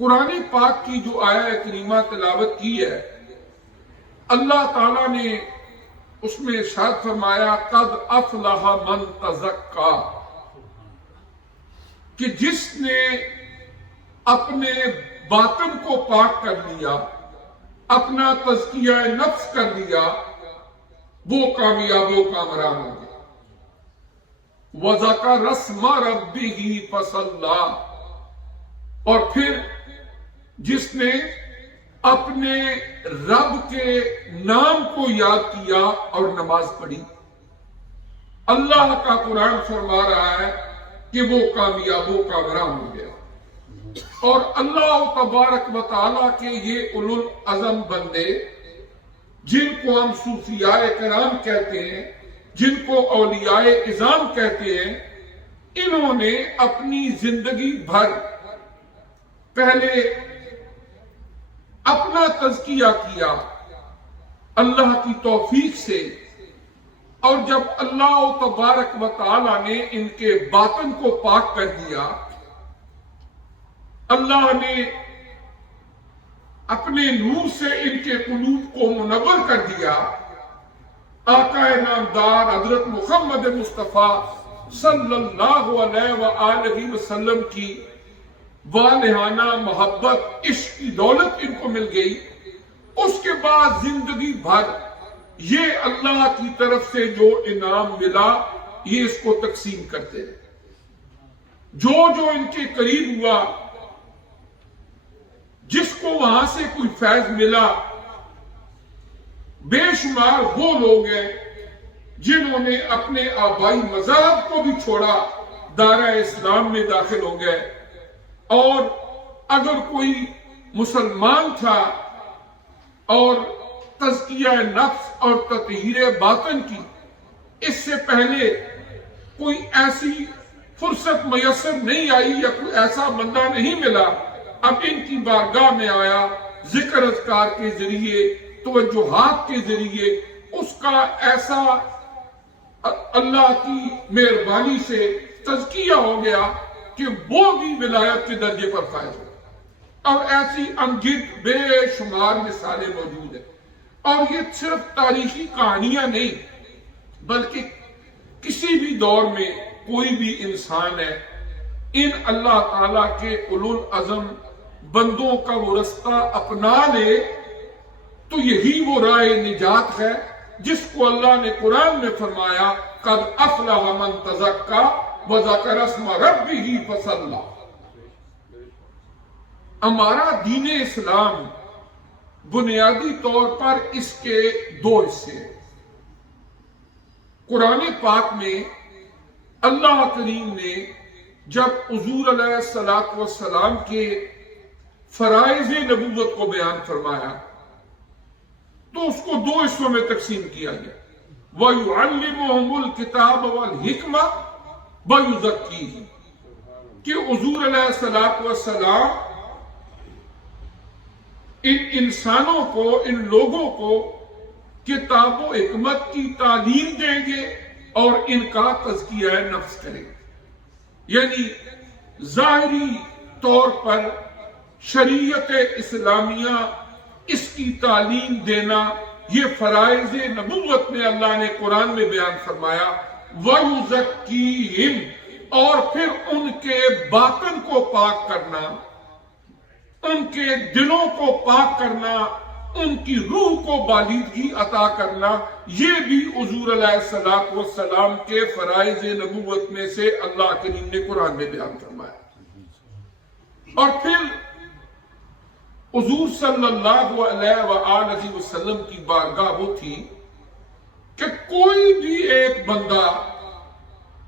قرآن پاک کی جو آیہ کریمہ تلاوت کی ہے، اللہ تعالیٰ نے اس میں ارشاد فرمایا قد افلح من تزکا، کہ جس نے اپنے باطن کو پاک کر لیا، اپنا تزکیہ نفس کر لیا، وہ کامیاب و کامران ہوں گے۔ وَذَكَرَ اسْمَ رَبِّهِ فَصَلَّى، اور پھر جس نے اپنے رب کے نام کو یاد کیا اور نماز پڑھی، اللہ کا قرآن فرما رہا ہے کہ وہ کامیاب و کامران ہو گیا۔ اور اللہ تبارک و تعالیٰ کے یہ اولو العزم بندے، جن کو ہم صوفیاء کرام کہتے ہیں، جن کو اولیاء اعظام کہتے ہیں، انہوں نے اپنی زندگی بھر پہلے اپنا تزکیہ کیا اللہ کی توفیق سے، اور جب اللہ تبارک و تعالیٰ نے ان کے باطن کو پاک کر دیا، اللہ نے اپنے نور سے ان کے قلوب کو منور کر دیا، آقا نامدار حضرت محمد مصطفیٰ صلی اللہ علیہ وآلہ وسلم کی والہانہ محبت، عشق کی دولت ان کو مل گئی۔ اس کے بعد زندگی بھر یہ اللہ کی طرف سے جو انعام ملا، یہ اس کو تقسیم کرتے ہیں۔ جو ان کے قریب ہوا، جس کو وہاں سے کوئی فیض ملا، بے شمار وہ لوگ ہیں جنہوں نے اپنے آبائی مذہب کو بھی چھوڑا، دائرہ اسلام میں داخل ہو گئے۔ اور اگر کوئی مسلمان تھا اور تزکیہ نفس اور تطہیر باطن کی اس سے پہلے کوئی ایسی فرصت میسر نہیں آئی یا کوئی ایسا بندہ نہیں ملا، اب ان کی بارگاہ میں آیا، ذکر اذکار کے ذریعے، توجہات کے ذریعے اس کا ایسا اللہ کی مہربانی سے تزکیہ ہو گیا کہ وہ بھی ولایت کے درجے پر فائز ہو۔ اور ایسی انگت بے شمار مثالیں موجود ہیں۔ اور یہ صرف تاریخی کہانیاں نہیں، بلکہ کسی بھی دور میں کوئی بھی انسان ہے، ان اللہ تعالیٰ کے اولو العزم بندوں کا وہ رستہ اپنا لے تو یہی وہ راہ نجات ہے جس کو اللہ نے قرآن میں فرمایا قد افلح من تزکا وذکر اسم ربہ فصلی۔ ہمارا دین اسلام بنیادی طور پر اس کے دو حصے ہیں۔ قرآن پاک میں اللہ کریم نے جب حضور علیہ السلام کے فرائض نبوت کو بیان فرمایا تو اس کو دو حصوں میں تقسیم کیا گیا۔ وَيُعَلِّمُهُمُ الْكِتَابَ وَالْحِكْمَةَ وَيُزَكِّيهِمْ، کہ حضور علیہ السلام ان انسانوں کو، ان لوگوں کو کتاب و حکمت کی تعلیم دیں گے اور ان کا تزکیہ نفس کریں گے۔ یعنی ظاہری طور پر شریعت اسلامیہ، اس کی تعلیم دینا، یہ فرائض نبوت میں اللہ نے قرآن میں بیان فرمایا۔ وَيُزَكِّيهِمْ، اور پھر ان کے باطن کو پاک کرنا، ان کے دلوں کو پاک کرنا، ان کی روح کو بالیدگی عطا کرنا، یہ بھی حضور علیہ السلام کے فرائض نبوت میں سے اللہ کریم نے قرآن میں بیان فرمایا۔ اور پھر حضور صلی اللہ علیہ وآلہ وسلم کی بارگاہ وہ تھی کہ کوئی بھی ایک بندہ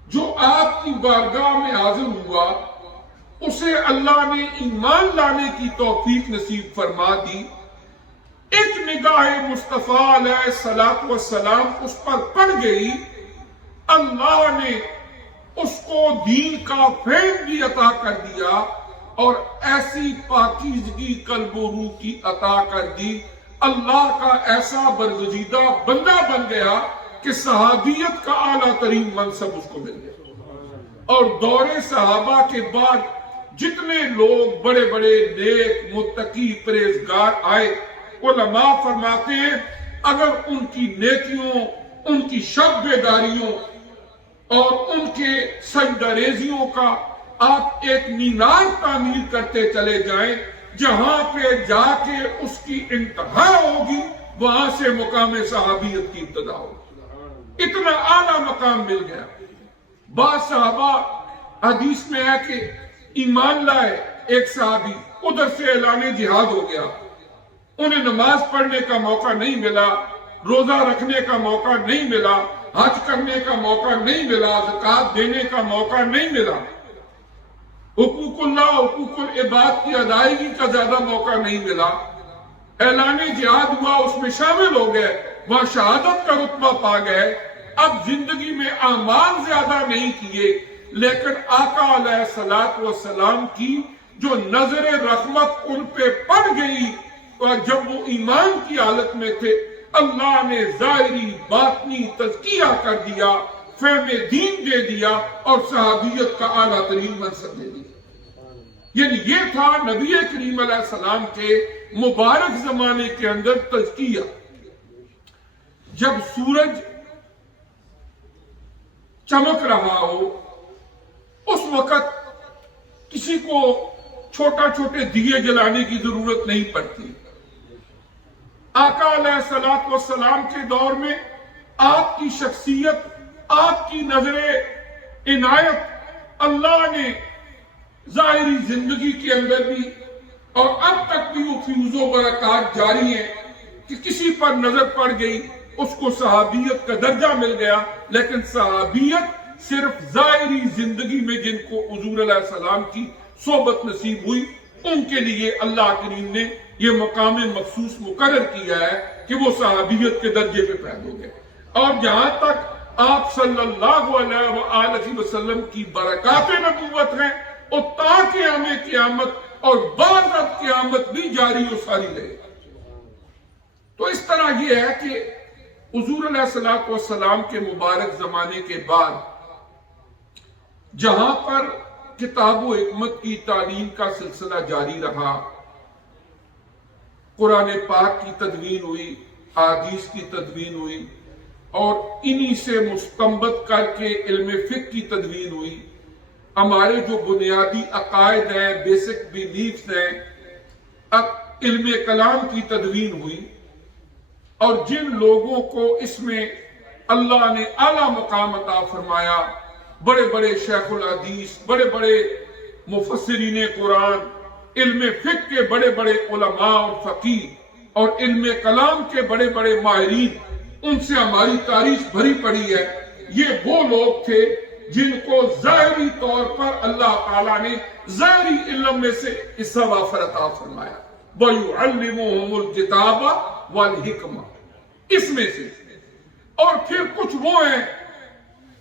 جو آپ کی بارگاہ میں حاضر ہوا، اسے اللہ نے ایمان لانے کی توفیق نصیب فرما دی۔ ایک نگاہ مصطفیٰ علیہ السلام اس پر پڑ گئی، اللہ نے اس کو دین کا فہم بھی عطا کر دیا اور ایسی پاکیزگی قلب و روح کی عطا کر دی، اللہ کا ایسا برگزیدہ بندہ بن گیا کہ صحابیت کا اعلیٰ ترین منصب اس کو مل گیا۔ اور دور صحابہ کے بعد جتنے لوگ بڑے بڑے نیک متقی پرہیزگار آئے، علماء فرماتے ہیں اگر ان کی نیکیوں، ان کی شب بیداریوں اور ان کے سجدہ ریزیوں کا آپ ایک مینار تعمیر کرتے چلے جائیں، جہاں پہ جا کے اس کی انتہا ہوگی وہاں سے مقام صحابیت کی ابتدا ہوگی۔ اتنا اعلیٰ مقام مل گیا۔ بعض صحابہ حدیث میں ہے کہ ایمان لائے، ایک صحابی ادھر سے اعلان جہاد ہو گیا، انہیں نماز پڑھنے کا موقع نہیں ملا، روزہ رکھنے کا موقع نہیں ملا، حج کرنے کا موقع نہیں ملا، زکوٰۃ دینے کا موقع نہیں ملا، حقوق اللہ حقوق العباد کی ادائیگی کا زیادہ موقع نہیں ملا، اعلان جہاد ہوا، اس میں شامل ہو گئے، وہاں شہادت کا رتبہ پا گئے۔ اب زندگی میں اعمال زیادہ نہیں کیے، لیکن آقا علیہ الصلوۃ والسلام کی جو نظر رحمت ان پہ پڑ گئی اور جب وہ ایمان کی حالت میں تھے، اللہ نے ظاہری باطنی تزکیہ کر دیا، فہم دین دے دیا اور صحابیت کا اعلیٰ ترین منصب دے دیا۔ یعنی یہ تھا نبی کریم علیہ السلام کے مبارک زمانے کے اندر تزکیہ۔ جب سورج چمک رہا ہو اس وقت کسی کو چھوٹا چھوٹے دیے جلانے کی ضرورت نہیں پڑتی۔ آقا علیہ الصلوۃ والسلام کے دور میں آپ کی شخصیت، آپ کی نظر عنایت اللہ نے ظاہری زندگی کے اندر بھی اور اب تک بھی وہ فیوز و برکات جاری ہیں کہ کسی پر نظر پڑ گئی اس کو صحابیت کا درجہ مل گیا، لیکن صحابیت صرف ظاہری زندگی میں جن کو حضور علیہ السلام کی صحبت نصیب ہوئی ان کے لیے اللہ کریم نے یہ مقام مخصوص مقرر کیا ہے کہ وہ صحابیت کے درجے پہ فیض ہو گئے۔ اور جہاں تک آپ صلی اللہ علیہ وآلہ وسلم کی برکات نبوت ہیں اور تا قیام قیامت اور بعد از قیامت بھی جاری و ساری رہے۔ تو اس طرح یہ ہے کہ حضور علیہ الصلوۃ والسلام کے مبارک زمانے کے بعد جہاں پر کتاب و حکمت کی تعلیم کا سلسلہ جاری رہا، قرآن پاک کی تدوین ہوئی، احادیث کی تدوین ہوئی اور انہی سے مستنبط کر کے علم فقہ کی تدوین ہوئی، ہمارے جو بنیادی عقائد ہیں، بیسک بیلیفز ہیں، علم کلام کی تدوین ہوئی، اور جن لوگوں کو اس میں اللہ نے اعلیٰ مقام عطا فرمایا، بڑے بڑے شیخ الحدیث، بڑے بڑے مفسرین قرآن، علم فقہ کے بڑے بڑے علماء اور فقیہ اور علم کلام کے بڑے بڑے ماہرین، ان سے ہماری تاریخ بھری پڑی ہے۔ یہ وہ لوگ تھے جن کو ظاہری طور پر اللہ تعالیٰ نے ظاہری علم میں سے حصہ وافر عطا فرمایا، وَيُعَلِّمُهُمُ الْكِتَابَ وَالْحِكْمَةَ، اس میں سے۔ اور پھر کچھ وہ ہیں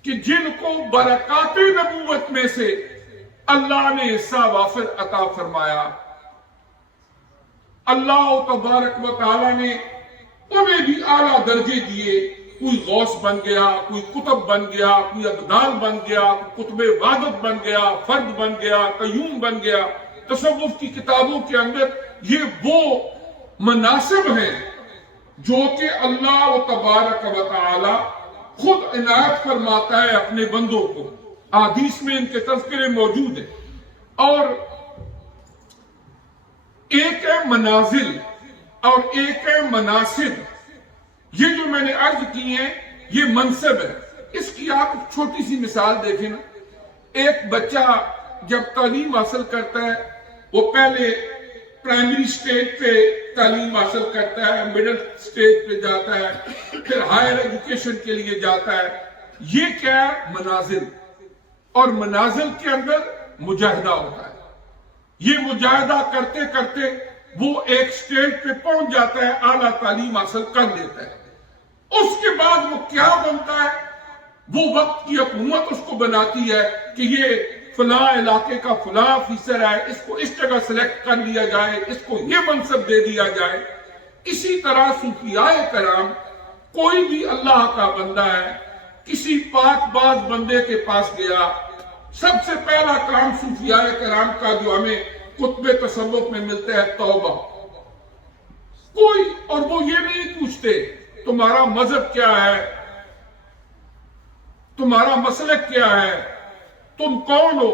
کہ جن کو برکات نبوت میں سے اللہ نے حصہ وافر عطا فرمایا، اللہ تبارک و تعالیٰ نے انہیں بھی اعلیٰ درجے دیے، کوئی غوث بن گیا، کوئی قطب بن گیا، کوئی ابدال بن گیا، قطب وحدت بن گیا، فرد بن گیا، قیوم بن گیا۔ تصوف کی کتابوں کے اندر یہ وہ مناصب ہیں جو کہ اللہ تبارک و تعالی خود عنایت فرماتا ہے اپنے بندوں کو، احادیث میں ان کے تذکرے موجود ہیں۔ اور ایک ہے منازل اور ایک ہے مناصب، یہ جو میں نے عرض کی ہیں یہ منصب ہے۔ اس کی آپ ایک چھوٹی سی مثال دیکھیں نا، ایک بچہ جب تعلیم حاصل کرتا ہے وہ پہلے پرائمری سٹیج پہ تعلیم حاصل کرتا ہے، مڈل سٹیج پہ جاتا ہے، پھر ہائر ایجوکیشن کے لیے جاتا ہے۔ یہ کیا ہے؟ منازل۔ اور منازل کے اندر مجاہدہ ہوتا ہے۔ یہ مجاہدہ کرتے کرتے وہ ایک سٹیج پہ پہنچ جاتا ہے، اعلیٰ تعلیم حاصل کر لیتا ہے۔ اس کے بعد وہ کیا بنتا ہے؟ وہ وقت کی حکومت اس کو بناتی ہے کہ یہ فلاں علاقے کا فلاں افیسر ہے، اس کو اس جگہ سلیکٹ کر لیا جائے، اس کو یہ منصب دے دیا جائے۔ اسی طرح صوفیاء کرام، کوئی بھی اللہ کا بندہ ہے، کسی پاک باز بندے کے پاس گیا، سب سے پہلا کام صوفیاء کرام کا جو ہمیں قطب تصوف میں ملتا ہے توبہ. کوئی اور وہ یہ نہیں پوچھتے تمہارا مذہب کیا ہے، تمہارا مسلک کیا ہے، تم کون ہو.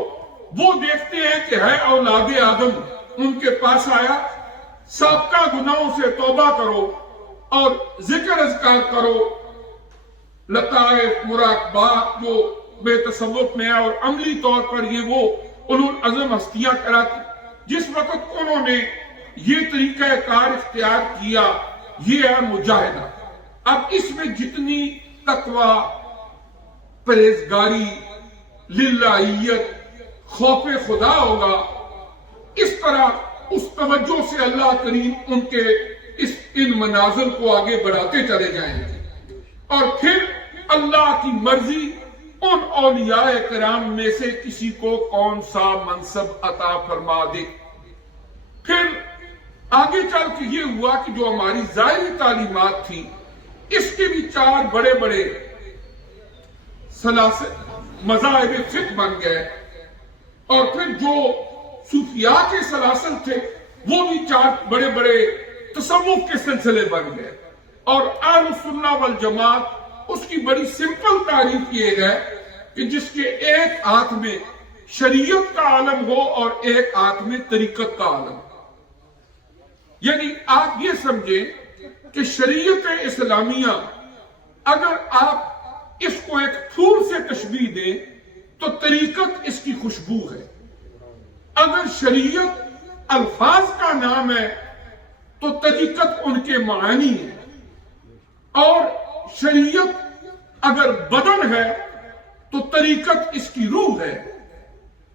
وہ دیکھتے ہیں کہ ہے اولاد آدم، ان کے پاس آیا، سابقہ گناہوں سے توبہ کرو اور ذکر اذکار کرو، لطائف مراقبات جو بے تصوف میں ہے، اور عملی طور پر یہ وہ اولو العزم ہستیاں کراتی. جس وقت انہوں نے یہ طریقہ کار اختیار کیا، یہ ہے مجاہدہ. اب اس میں جتنی تقوی، پرہیزگاری، للہیت، خوف خدا ہوگا، اس طرح اس توجہ سے اللہ کریم ان کے ان منازل کو آگے بڑھاتے چلے جائیں گے. اور پھر اللہ کی مرضی ان اولیاء کرام میں سے کسی کو کون سا منصب عطا فرما دے. پھر آگے چل کے یہ ہوا کہ جو ہماری ظاہری تعلیمات تھی، اس کے بھی 4 بڑے بڑے مذاہب فقہ بن گئے. اور پھر جو صوفیاء کے سلاسل تھے وہ بھی 4 بڑے بڑے تصوف کے سلسلے بن گئے. اور اہل السنہ والجماعت اس کی بڑی سمپل تعریف یہ ہے کہ جس کے ایک ہاتھ میں شریعت کا عالم ہو اور ایک ہاتھ میں طریقت کا عالم. یعنی آپ یہ سمجھیں کہ شریعت اسلامیہ، اگر آپ اس کو ایک پھول سے تشبیہ دیں تو طریقت اس کی خوشبو ہے. اگر شریعت الفاظ کا نام ہے تو طریقت ان کے معانی ہے. اور شریعت اگر بدن ہے تو طریقت اس کی روح ہے.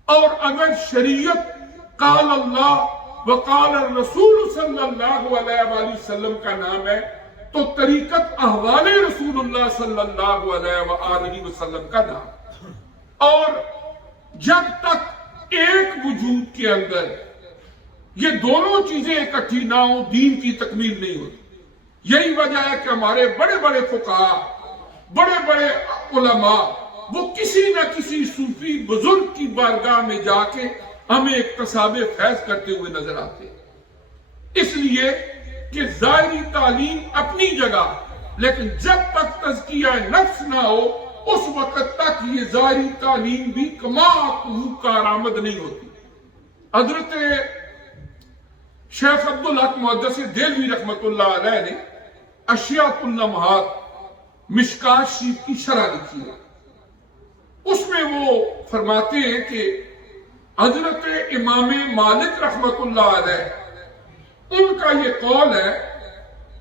اور اگر شریعت قال اللہ وقال الرسول صلی اللہ علیہ وآلہ وسلم کا نام ہے تو طریقت احوال رسول اللہ صلی اللہ علیہ وآلہ وسلم کا نام. اور جب تک ایک وجود کے اندر یہ دونوں چیزیں اکٹھی نہ ہوں، دین کی تکمیل نہیں ہوتی. یہی وجہ ہے کہ ہمارے بڑے بڑے فقہاء، بڑے بڑے علماء، وہ کسی نہ کسی صوفی بزرگ کی بارگاہ میں جا کے ہمیں اکتساب فیض کرتے ہوئے نظر آتے. اس لیے کہ ظاہری تعلیم اپنی جگہ، لیکن جب تک تزکیہ نفس نہ ہو اس وقت تک یہ ظاہری تعلیم بھی کارآمد نہیں ہوتی. حضرت شیخ عبدالحق محدث دہلوی رحمت اللہ علیہ نے اشیاۃ اللمحات مشکات شریف کی شرح لکھی ہے. اس میں وہ فرماتے ہیں کہ حضرت امام مالک رحمت اللہ علیہ ان کا یہ قول ہے.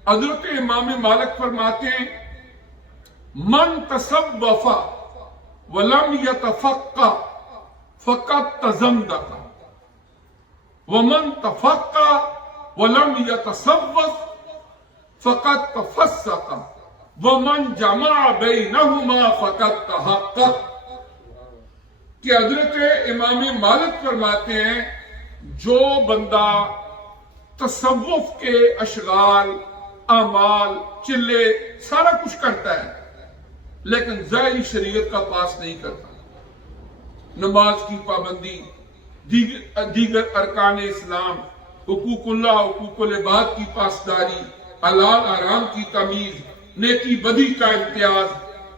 حضرت امام مالک فرماتے ہیں من تصوف ولم یتفقہ فقد تزندق ومن تفقہ ولم یتصوف فقد تفسق ومن جمع بینہما فقد تحقق. کہ حضرت امام مالک فرماتے ہیں جو بندہ تصوف کے اشغال، اعمال، چلے سارا کچھ کرتا ہے لیکن ظاہری شریعت کا پاس نہیں کرتا، نماز کی پابندی، دیگر ارکان اسلام، حقوق اللہ، حقوق العباد کی پاسداری، حلال حرام کی تمیز، نیکی بدی کا امتیاز،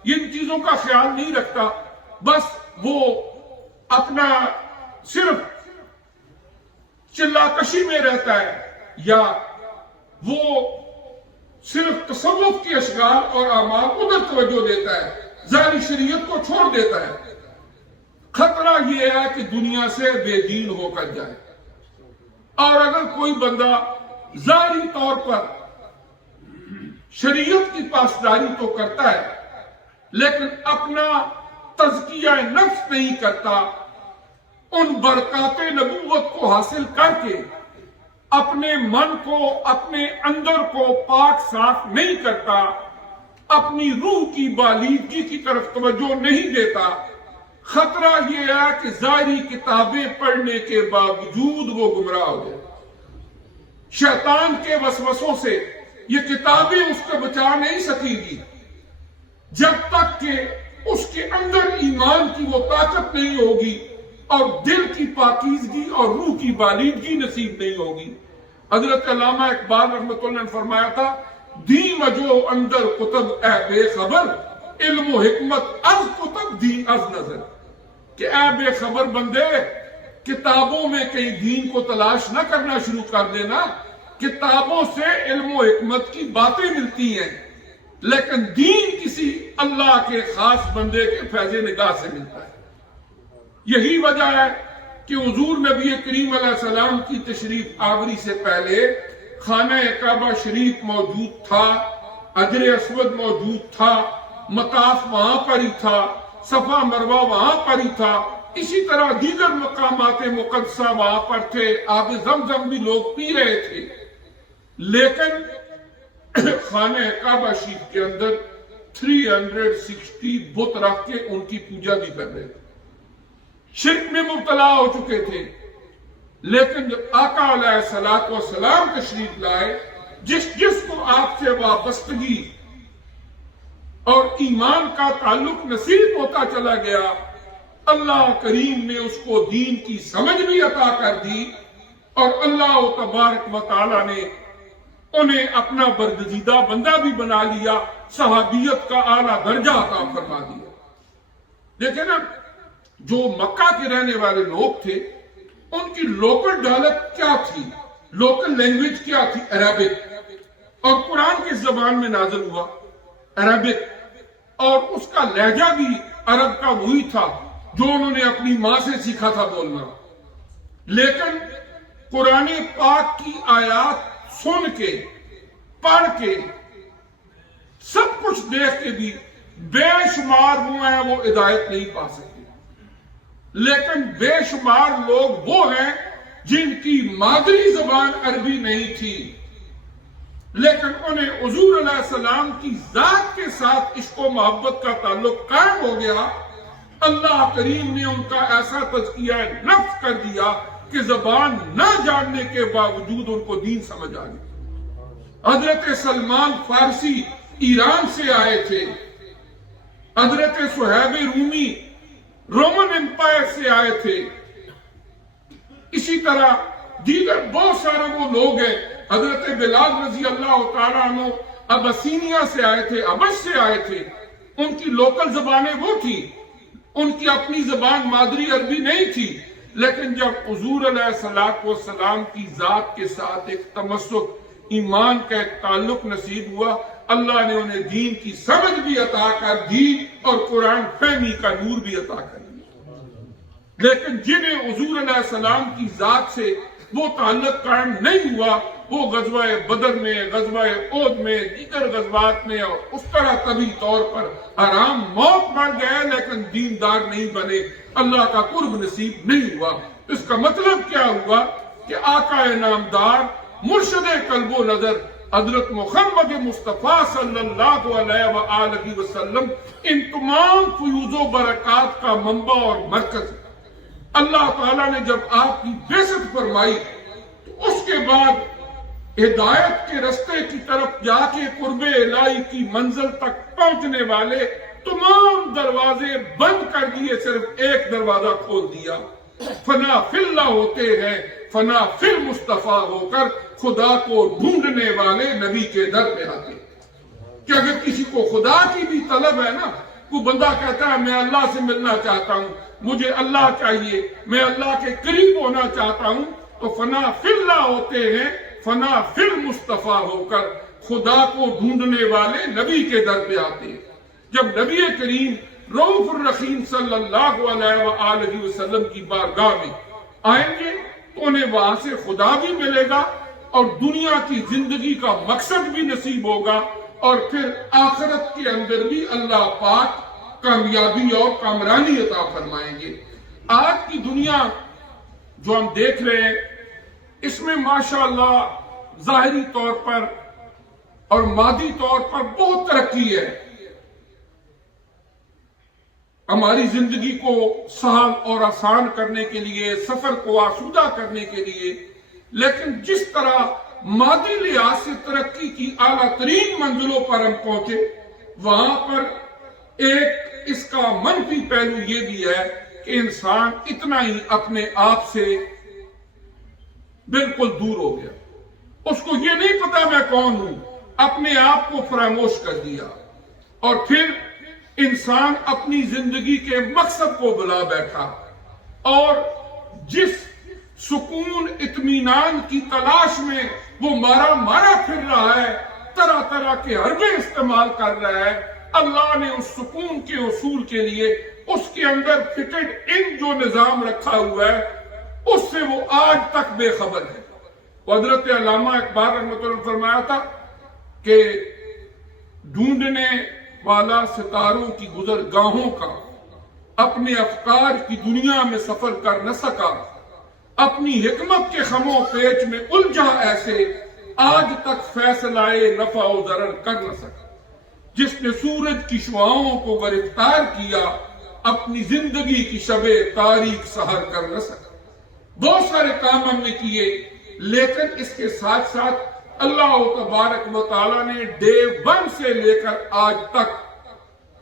ان چیزوں کا خیال نہیں رکھتا، بس وہ اپنا صرف چلا کشی میں رہتا ہے، یا وہ صرف تصوف کی اشغال اور اعمال ادھر توجہ دیتا ہے، ظاہری شریعت کو چھوڑ دیتا ہے. خطرہ یہ ہے کہ دنیا سے بے دین ہو کر جائے. اور اگر کوئی بندہ ظاہری طور پر شریعت کی پاسداری تو کرتا ہے لیکن اپنا تزکیہ نفس نہیں کرتا، ان برکات نبوت کو حاصل کر کے اپنے من کو، اپنے اندر کو پاک صاف نہیں کرتا، اپنی روح کی بالیدگی کی طرف توجہ نہیں دیتا، خطرہ یہ ہے کہ ظاہری کتابیں پڑھنے کے باوجود وہ گمراہ ہو جائے. شیطان کے وسوسوں سے یہ کتابیں اس کو بچا نہیں سکیں گی جب تک کہ اس کے اندر ایمان کی وہ طاقت نہیں ہوگی اور دل کی پاکیزگی اور روح کی بالیدگی نصیب نہیں ہوگی۔ حضرت علامہ اقبال رحمۃ اللہ نے فرمایا تھا، دی مجو اندر کتب اے بے خبر، علم و حکمت از کتب دی از نظر، کہ اے بے خبر بندے، کتابوں میں کہیں دین کو تلاش نہ کرنا شروع کر دینا، کتابوں سے علم و حکمت کی باتیں ملتی ہیں، لیکن دین کسی اللہ کے خاص بندے کے فیض نگاہ سے ملتا ہے۔ یہی وجہ ہے کہ حضور نبی کریم علیہ السلام کی تشریف آوری سے پہلے خانہ کعبہ شریف موجود تھا، حجر اسود موجود تھا، مطاف وہاں پر ہی تھا، صفا مروہ وہاں پر ہی تھا، اسی طرح دیگر مقامات مقدسہ وہاں پر تھے، آب زمزم بھی لوگ پی رہے تھے، لیکن خانہ کعبہ شریف کے اندر 360 بت رکھ کے ان کی پوجا بھی کر رہے تھے، شرک میں مبتلا ہو چکے تھے۔ لیکن جب آقا علیہ الصلوۃ والسلام تشریف لائے، جس کو آپ سے وابستگی اور ایمان کا تعلق نصیب ہوتا چلا گیا، اللہ کریم نے اس کو دین کی سمجھ بھی عطا کر دی، اور اللہ تبارک و تعالی نے انہیں اپنا برگزیدہ بندہ بھی بنا لیا، صحابیت کا اعلیٰ درجہ عطا فرما دیا۔ دیکھیں نا، جو مکہ کے رہنے والے لوگ تھے، ان کی لوکل ڈائلیکٹ کیا تھی، لوکل لینگویج کیا تھی؟ عربک، اور قرآن کس زبان میں نازل ہوا؟ عربک، اور اس کا لہجہ بھی عرب کا وہی تھا جو انہوں نے اپنی ماں سے سیکھا تھا بولنا۔ لیکن قرآن پاک کی آیات سن کے، پڑھ کے، سب کچھ دیکھ کے بھی بے شمار وہ ہیں وہ ہدایت نہیں پا سکتے، لیکن بے شمار لوگ وہ ہیں جن کی مادری زبان عربی نہیں تھی، لیکن انہیں حضور علیہ السلام کی ذات کے ساتھ عشق و محبت کا تعلق قائم ہو گیا۔ اللہ کریم نے ان کا ایسا تزکیہ نفس کر دیا کہ زبان نہ جاننے کے باوجود ان کو دین سمجھ آ گئی۔ حضرت سلمان فارسی ایران سے آئے تھے، حضرت صہیب رومی رومن امپائر سے آئے تھے، اسی طرح دیگر بہت سارے وہ لوگ ہیں، حضرت بلال رضی اللہ تعالیٰ عنہ ابسینیا سے آئے تھے، ابش سے آئے تھے، ان کی لوکل زبانیں وہ تھی، ان کی اپنی زبان مادری عربی نہیں تھی، لیکن جب حضور علیہ الصلوۃ والسلام کی ذات کے ساتھ ایک تمسک، ایمان کا ایک تعلق نصیب ہوا، اللہ نے انہیں دین کی سمجھ بھی عطا کر دی اور قرآن فہمی کا نور بھی عطا کر دیا۔ لیکن جنہیں حضور علیہ السلام کی ذات سے وہ تعلق قائم نہیں ہوا، وہ غزوہ بدر میں، غزوہ احد میں، دیگر غزوات میں اور اس طرح طبی طور پر حرام موت مر گئے، لیکن دیندار نہیں بنے، اللہ کا قرب نصیب نہیں ہوا۔ اس کا مطلب کیا ہوا کہ آقا نامدار، مرشد قلب و نظر حضرت محمد مصطفیٰ صلی اللہ علیہ وآلہ وسلم ان تمام فیوز و برکات کا منبع اور مرکز۔ اللہ تعالیٰ نے جب آپ کی بعثت فرمائی تو اس کے بعد ہدایت کے رستے کی طرف جا کے قرب الہی کی منزل تک پہنچنے والے تمام دروازے بند کر دیے، صرف ایک دروازہ کھول دیا۔ فنا فی اللہ ہوتے ہیں، فنا فی المصطفیٰ ہو کر خدا کو ڈھونڈنے والے نبی کے در پہ آتے۔ کہ اگر کسی کو خدا کی بھی طلب ہے نا، کوئی بندہ کہتا ہے میں اللہ سے ملنا چاہتا ہوں، مجھے اللہ چاہیے، میں اللہ کے قریب ہونا چاہتا ہوں، تو فنا فی اللہ ہوتے ہیں، فنا فی المصطفیٰ ہو کر خدا کو ڈھونڈنے والے نبی کے در پہ آتے ہیں۔ جب نبی کریم رؤوف الرحیم صلی اللہ علیہ وآلہ وسلم کی بارگاہ میں آئیں گے تو انہیں وہاں سے خدا بھی ملے گا اور دنیا کی زندگی کا مقصد بھی نصیب ہوگا، اور پھر آخرت کے اندر بھی اللہ پاک کامیابی اور کامرانی عطا فرمائیں گے۔ آج کی دنیا جو ہم دیکھ رہے ہیں، اس میں ماشاءاللہ ظاہری طور پر اور مادی طور پر بہت ترقی ہے، ہماری زندگی کو سہل اور آسان کرنے کے لیے، سفر کو آسودہ کرنے کے لیے، لیکن جس طرح مادی لحاظ سے ترقی کی اعلیٰ ترین منزلوں پر ہم پہنچے، وہاں پر ایک اس کا منفی پہلو یہ بھی ہے کہ انسان اتنا ہی اپنے آپ سے بالکل دور ہو گیا، اس کو یہ نہیں پتا میں کون ہوں، اپنے آپ کو فراموش کر دیا، اور پھر انسان اپنی زندگی کے مقصد کو بلا بیٹھا، اور جس سکون اطمینان کی تلاش میں وہ مارا پھر رہا ہے، طرح طرح کے حربے استعمال کر رہا ہے، اللہ نے اس سکون کے حصول کے لیے اس کے اندر فٹڈ ان جو نظام رکھا ہوا ہے اس سے وہ آج تک بے خبر ہے۔ حضرت علامہ اقبال رحمۃ اللہ فرمایا تھا کہ ڈھونڈنے والا ستاروں کی گزرگاہوں کا اپنے افکار کی دنیا میں سفر کر نہ سکا، اپنی حکمت کے خم و پیچ میں الجھا ایسے، آج تک فیصلہ نفع و ضرر کر نہ سکا۔ جس نے سورج کی شعاؤں کو گرفتار کیا، اپنی زندگی کی شب تاریک سحر کر نہ سکا۔ بہت سارے کام ہم نے کیے، لیکن اس کے ساتھ ساتھ اللہ تبارک و تعالیٰ نے ڈے 1 سے لے کر آج تک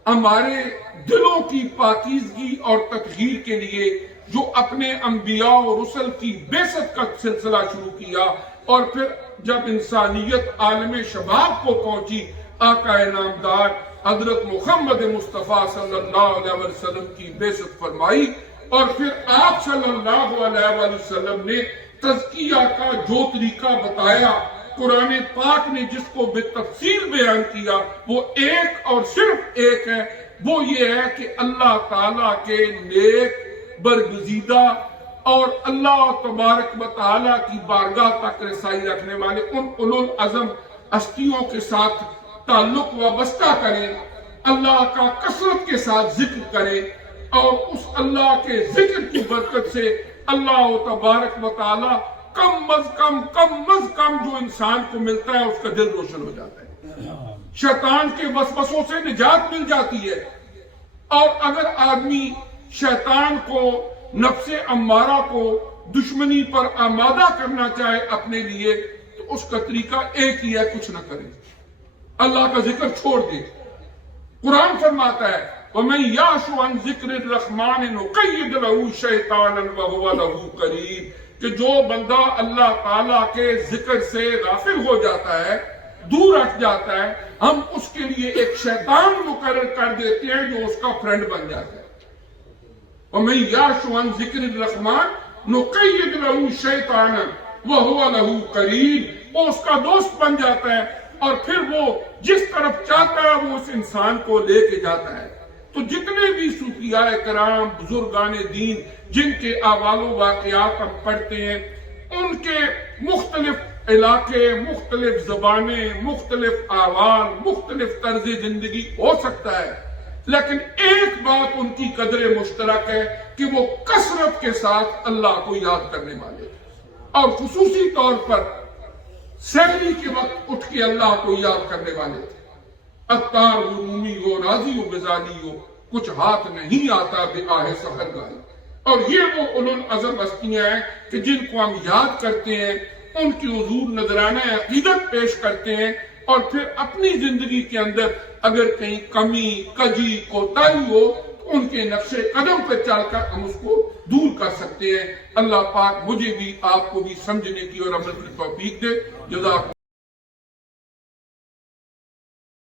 ہمارے دلوں کی پاکیزگی اور تطہیر کے لیے جو اپنے انبیاء و رسل کی بعثت کا سلسلہ شروع کیا، اور پھر جب انسانیت عالم شباب کو پہنچی، آقا نامدار حضرت محمد مصطفیٰ صلی اللہ علیہ وسلم کی بعثت فرمائی، اور پھر آپ صلی اللہ علیہ وسلم نے تزکیہ کا جو طریقہ بتایا، قرآن پاک نے جس کو بالتفصیل بیان کیا، وہ ایک اور صرف ایک ہے، وہ یہ ہے کہ اللہ تعالیٰ کے نیک برگزیدہ اور اللہ تبارک و تعالیٰ کی بارگاہ تک رسائی رکھنے والے ان اولو العزم ہستیوں کے ساتھ تعلق وابستہ کریں، اللہ کا کثرت کے ساتھ ذکر کریں، اور اس اللہ کے ذکر کی برکت سے اللہ تبارک و تعالیٰ کم از کم جو انسان کو ملتا ہے اس کا دل روشن ہو جاتا ہے، شیطان کے وسوسوں سے نجات مل جاتی ہے۔ اور اگر آدمی شیطان کو، نفس امارہ کو دشمنی پر آمادہ کرنا چاہے اپنے لیے، تو اس کا طریقہ ایک ہی ہے، کچھ نہ کرے، اللہ کا ذکر چھوڑ دے۔ قرآن فرماتا ہے وَمَن يَعْشُ عَن ذِكْرِ الرَّحْمَٰنِ نُقَيِّضْ لَهُ شَيْطَانًا وَهُوَ لَهُ قَرِينٌ، کہ جو بندہ اللہ تعالیٰ کے ذکر سے غافل ہو جاتا ہے، دور ہٹ جاتا ہے، ہم اس کے لیے ایک شیطان مقرر کر دیتے ہیں جو اس کا فرینڈ بن جاتا ہے۔ وَمَن يَعْشُ عَن ذِكْرِ الرَّحْمَٰنِ نُقَيِّضْ لَهُ شَيْطَانًا وَهُوَ لَهُ قَرِينٌ، وہ اس کا دوست بن جاتا ہے، اور پھر وہ جس طرف چاہتا ہے وہ اس انسان کو لے کے جاتا ہے۔ تو جتنے بھی صوفیاء کرام، بزرگان دین جن کے احوال و واقعات ہم پڑھتے ہیں، ان کے مختلف علاقے، مختلف زبانیں، مختلف احوال، مختلف طرز زندگی ہو سکتا ہے، لیکن ایک بات ان کی قدر مشترک ہے کہ وہ کثرت کے ساتھ اللہ کو یاد کرنے والے، اور خصوصی طور پر سحری کے وقت اٹھ کے اللہ کو یاد کرنے والے تھے۔ اتار ہو، مومی ہو، راضی ہو، غزالی ہو، کچھ ہاتھ نہیں آتا بے آہ سحر گائی۔ اور یہ وہ اولو العزم ہستیاں ہیں کہ جن کو ہم یاد کرتے ہیں، ان کی حضور نذرانہ عقیدت پیش کرتے ہیں، اور پھر اپنی زندگی کے اندر اگر کہیں کمی، کجی، کوتاہی ہو، تو ان کے نقش قدم پر چل کر ہم اس کو دور کر سکتے ہیں۔ اللہ پاک مجھے بھی، آپ کو بھی سمجھنے کی اور عمل کی توفیق دے۔ جزاک